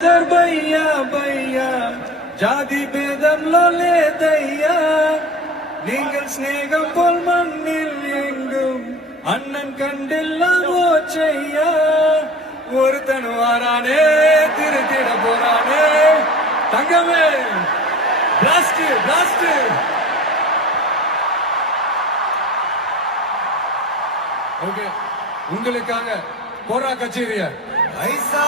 భయ్యా భయ్யா ஜாதி பேதம்லோ லேதையா நீங்கள் ஸ்நேகம் போல் மண்ணில் எங்கும் அண்ணன் கண்டெல்லாம் ஓச்சையா ஒருத்தன் வாரானே திருத்திட போறானே தங்கமே பிளாஸ்ட் பிளாஸ்ட் ஓகே உங்களுக்காக போரா கச்சேரிய ஐசா